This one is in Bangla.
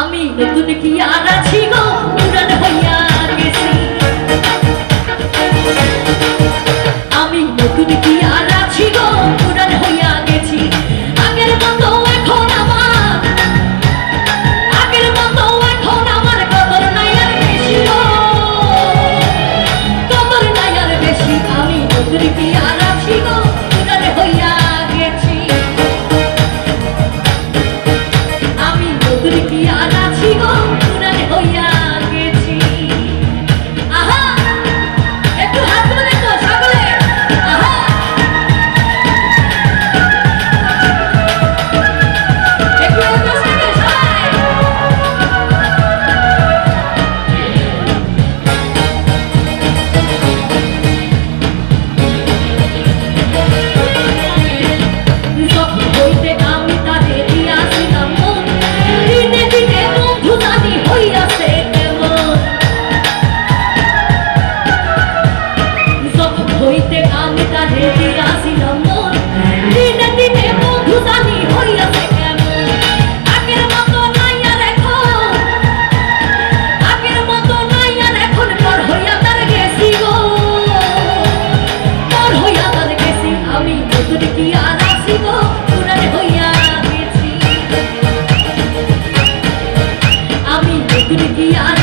আমি নতুন কি আর আছি গো, পুরান হইয়া গেছি। আমি নতুন কি আর আছি গো, পুরান হইয়া গেছি। আগের মতো এখন আমার, আগের মতো এখন আমার কদর নাই আর বেশি গো, কদর নাই আর বেশি। আমি নতুন কি আর আছি গো, পুরান হইয়া গেছি। আমি নতুন কি আর আছি গো, পুরান হইয়া গেছি। আহা একটু হাত তুলে দেখো সকলে। আহা একটু একটু সাথে সবাই। যখন হইতে আমি তারে দিয়াছিলাম মন, দিনে দিনে বন্ধু জানি হইয়াছে কেমন। যখন হইতে আমি তারে দিয়াছিলাম মন, দিনে দিনে বন্ধু জানি হইয়াছে কেমন। আগের মতো নাই আর এখন, আগের মতো নাই আর এখন, পর হইয়া তার গেছি গো, পর হইয়া তার গেছি। আমি নতুন কি আর আছি গো, পুরান হইয়া গেছি। আমি নতুন কি আর